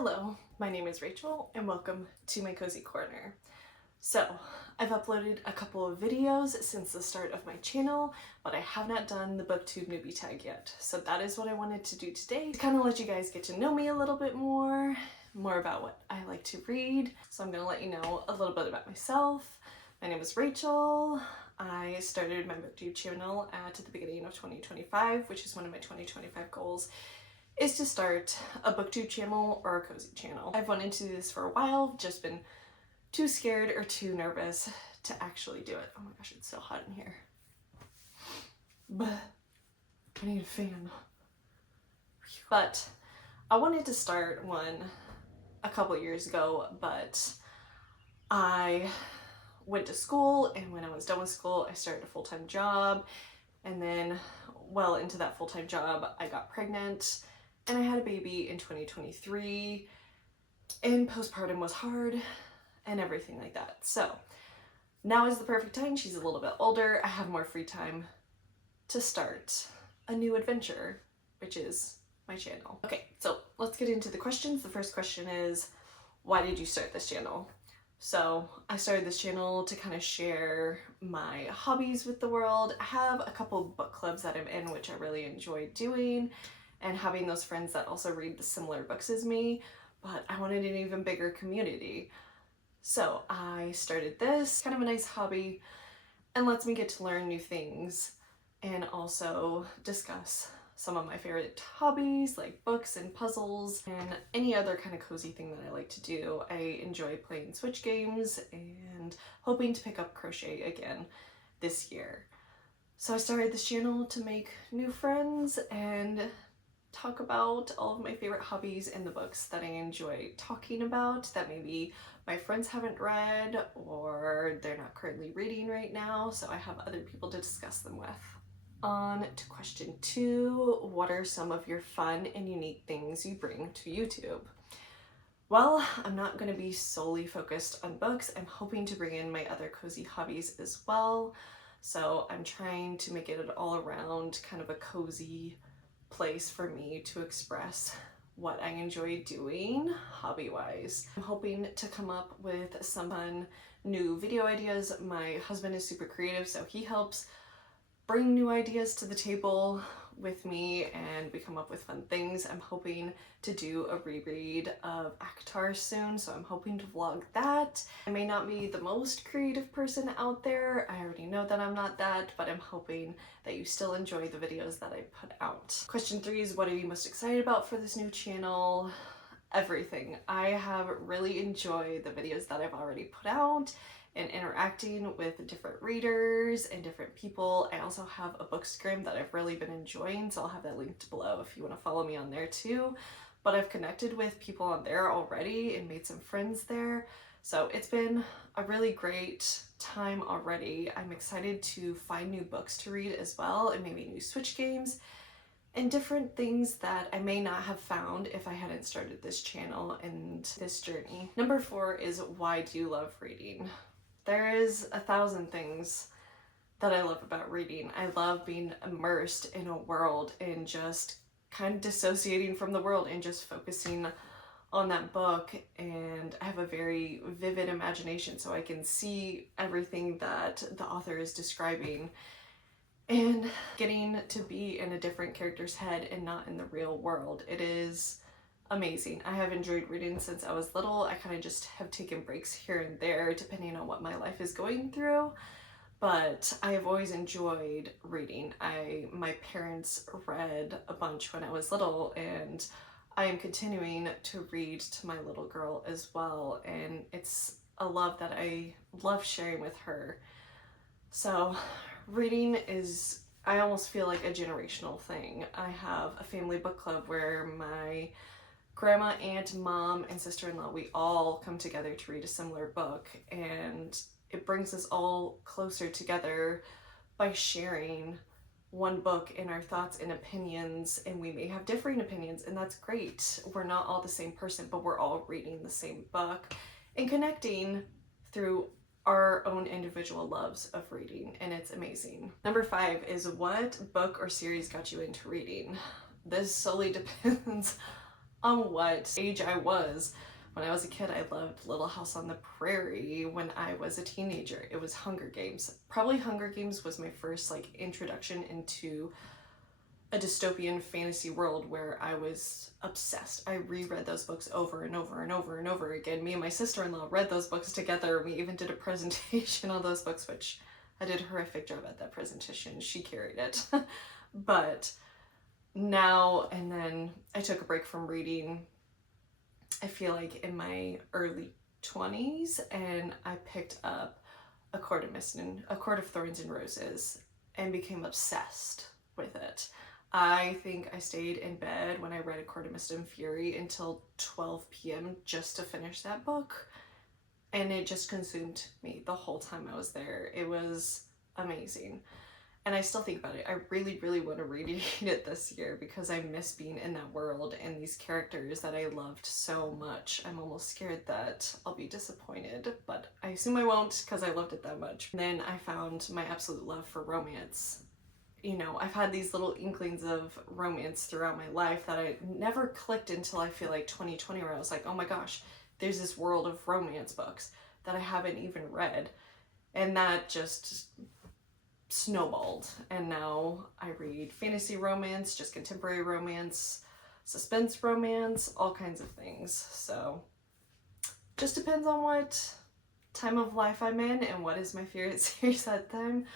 Hello, my name is Rachel and welcome to my cozy corner. So, I've uploaded a couple of videos since the start of my channel, but I have not done the Booktubenewbietag yet. So that is what I wanted to do today, to kind of let you guys get to know me a little bit more about what I like to read. So I'm going to let you know a little bit about myself. My name is Rachel. I started my Booktube channel at the beginning of 2025, which is one of my 2025 goals, is to start a Booktube channel or a cozy channel. I've wanted to do this for a while, just been too scared or too nervous to actually do it. Oh my gosh, it's so hot in here. But I need a fan. But I wanted to start one a couple years ago, but I went to school, and when I was done with school, I started a full-time job, and then well into that full-time job, I got pregnant, and I had a baby in 2023, and postpartum was hard, and everything like that. So now is the perfect time. She's a little bit older. I have more free time to start a new adventure, which is my channel. Okay, so let's get into the questions. The first question is, why did you start this channel? So I started this channel to kind of share my hobbies with the world. I have a couple book clubs that I'm in, which I really enjoy doing, and having those friends that also read the similar books as me, but I wanted an even bigger community. So I started this, kind of a nice hobby, and lets me get to learn new things and also discuss some of my favorite hobbies like books and puzzles and any other kind of cozy thing that I like to do. I enjoy playing Switch games and hoping to pick up crochet again this year. So I started this channel to make new friends and talk about all of my favorite hobbies and the books that I enjoy talking about that maybe my friends haven't read or they're not currently reading right now, so I have other people to discuss them with. On to question 2, what are some of your fun and unique things you bring to YouTube? Well, I'm not going to be solely focused on books. I'm hoping to bring in my other cozy hobbies as well. So I'm trying to make it all around kind of a cozy place for me to express what I enjoy doing hobby-wise. I'm hoping to come up with some fun new video ideas. My husband is super creative, so he helps bring new ideas to the table with me, and we come up with fun things. I'm hoping to do a reread of ACOTAR soon, so I'm hoping to vlog that. I may not be the most creative person out there. I already know that I'm not that, but I'm hoping that you still enjoy the videos that I put out. Question 3 is, what are you most excited about for this new channel? Everything. I have really enjoyed the videos that I've already put out and interacting with different readers and different people. I also have a Bookstagram that I've really been enjoying, so I'll have that linked below if you want to follow me on there too. But I've connected with people on there already and made some friends there. So it's been a really great time already. I'm excited to find new books to read as well, and maybe new Switch games and different things that I may not have found if I hadn't started this channel and this journey. Number 4 is, why do you love reading? There is 1,000 things that I love about reading. I love being immersed in a world and just kind of dissociating from the world and just focusing on that book. And I have a very vivid imagination, so I can see everything that the author is describing, and getting to be in a different character's head and not in the real world. It is amazing. I have enjoyed reading since I was little. I kind of just have taken breaks here and there depending on what my life is going through, but I have always enjoyed reading. My parents read a bunch when I was little, and I am continuing to read to my little girl as well, and it's a love that I love sharing with her. So reading is, I almost feel like a generational thing. I have a family book club where my grandma, aunt, mom, and sister-in-law, we all come together to read a similar book, and it brings us all closer together by sharing one book and our thoughts and opinions, and we may have differing opinions, and that's great. We're not all the same person, but we're all reading the same book and connecting through our own individual loves of reading, and it's amazing. Number 5 is, what book or series got you into reading? This solely depends on what age I was. When I was a kid, I loved Little House on the Prairie. When I was a teenager, it was Hunger Games. Probably Hunger Games was my first like introduction into a dystopian fantasy world where I was obsessed. I reread those books over and over and over and over again. Me and my sister-in-law read those books together. We even did a presentation on those books, which I did a horrific job at that presentation. She carried it. But now and then I took a break from reading, I feel like in my early 20s, and I picked up A Court of Thorns and Roses and became obsessed with it. I think I stayed in bed when I read A Court of Mist and Fury until 12 p.m. just to finish that book, and it just consumed me the whole time I was there. It was amazing. And I still think about it. I really, really want to reread it this year because I miss being in that world and these characters that I loved so much. I'm almost scared that I'll be disappointed, but I assume I won't because I loved it that much. And then I found my absolute love for romance. You know, I've had these little inklings of romance throughout my life that I never clicked until I feel like 2020, where I was like, oh my gosh, there's this world of romance books that I haven't even read. And that just snowballed. And now I read fantasy romance, just contemporary romance, suspense romance, all kinds of things. So just depends on what time of life I'm in and what is my favorite series at the time.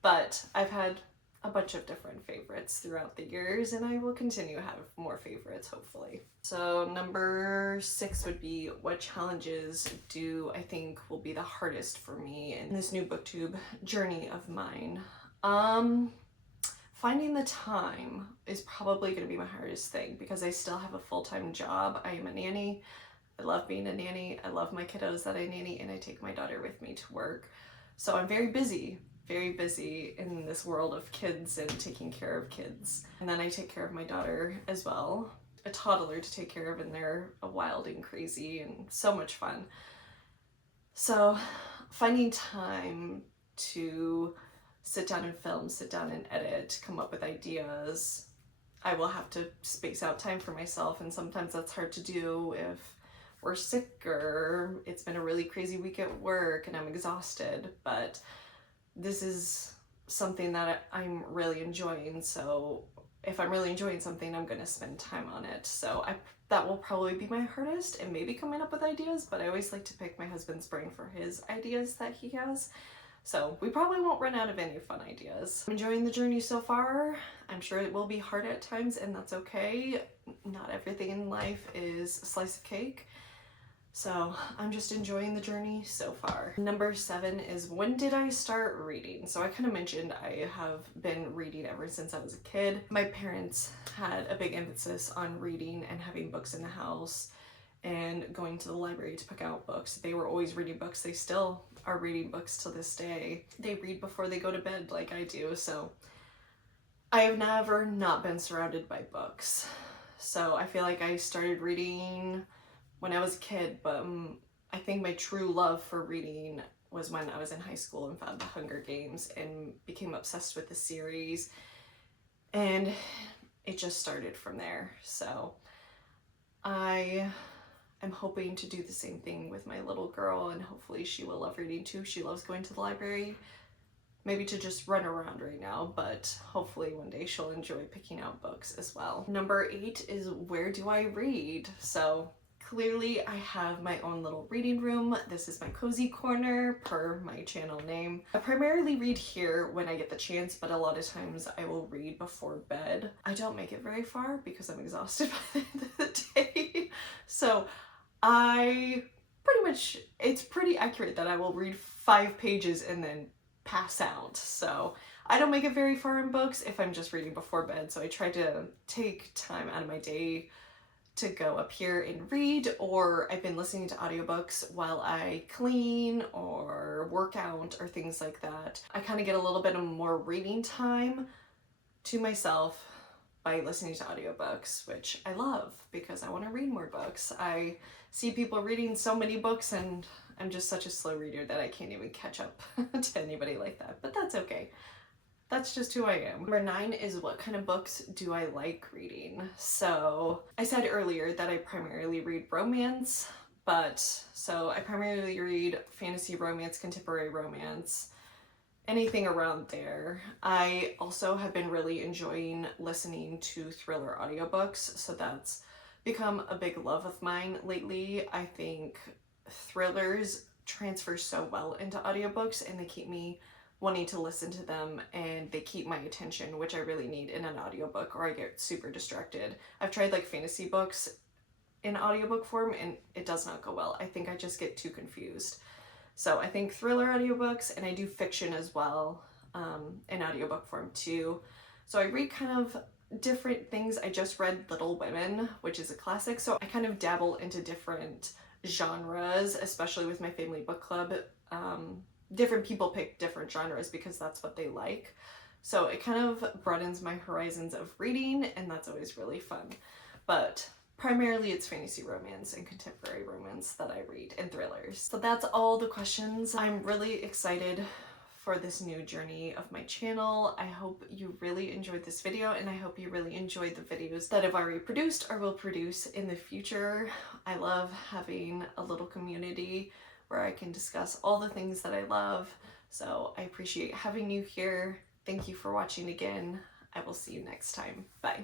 But I've had a bunch of different favorites throughout the years, and I will continue to have more favorites, hopefully. So number 6 would be, what challenges do I think will be the hardest for me in this new booktube journey of mine? Finding the time is probably going to be my hardest thing because I still have a full-time job. I am a nanny. I love being a nanny. I love my kiddos that I nanny, and I take my daughter with me to work. So I'm very busy in this world of kids and taking care of kids. And then I take care of my daughter as well, a toddler to take care of, and they're wild and crazy and so much fun. So finding time to sit down and film, sit down and edit, come up with ideas. I will have to space out time for myself, and sometimes that's hard to do if we're sick or it's been a really crazy week at work and I'm exhausted. But this is something that I'm really enjoying, so if I'm really enjoying something, I'm gonna spend time on it. So that will probably be my hardest, and maybe coming up with ideas, but I always like to pick my husband's brain for his ideas that he has. So we probably won't run out of any fun ideas. I'm enjoying the journey so far. I'm sure it will be hard at times, and that's okay. Not everything in life is a slice of cake. So I'm just enjoying the journey so far. Number 7 is, when did I start reading? So I kind of mentioned I have been reading ever since I was a kid. My parents had a big emphasis on reading and having books in the house and going to the library to pick out books. They were always reading books. They still are reading books to this day. They read before they go to bed like I do. So I have never not been surrounded by books. So I feel like I started reading when I was a kid, but I think my true love for reading was when I was in high school and found The Hunger Games and became obsessed with the series, and it just started from there. So I am hoping to do the same thing with my little girl, and hopefully she will love reading too. She loves going to the library, maybe to just run around right now, but hopefully one day she'll enjoy picking out books as well. Number 8 is, where do I read? So clearly I have my own little reading room. This is my cozy corner per my channel name. I primarily read here when I get the chance, but a lot of times I will read before bed. I don't make it very far because I'm exhausted by the end of the day. So it's pretty accurate that I will read 5 pages and then pass out. So I don't make it very far in books if I'm just reading before bed. So I try to take time out of my day to go up here and read, or I've been listening to audiobooks while I clean or work out or things like that. I kind of get a little bit of more reading time to myself by listening to audiobooks, which I love because I want to read more books. I see people reading so many books, and I'm just such a slow reader that I can't even catch up to anybody like that, but that's okay. that's just who I am. Number 9 is what kind of books do I like reading? So I said earlier that I primarily read romance, so I primarily read fantasy romance, contemporary romance, anything around there. I also have been really enjoying listening to thriller audiobooks, so that's become a big love of mine lately. I think thrillers transfer so well into audiobooks and they keep me wanting to listen to them and they keep my attention, which I really need in an audiobook or I get super distracted. I've tried like fantasy books in audiobook form and it does not go well. I think I just get too confused. So I think thriller audiobooks, and I do fiction as well in audiobook form too. So I read kind of different things. I just read Little Women, which is a classic. So I kind of dabble into different genres, especially with my family book club. Different people pick different genres because that's what they like. So it kind of broadens my horizons of reading, and that's always really fun. But primarily it's fantasy romance and contemporary romance that I read, and thrillers. So that's all the questions. I'm really excited for this new journey of my channel. I hope you really enjoyed this video, and I hope you really enjoyed the videos that I've already produced or will produce in the future. I love having a little community where I can discuss all the things that I love. So I appreciate having you here. Thank you for watching again. I will see you next time. Bye.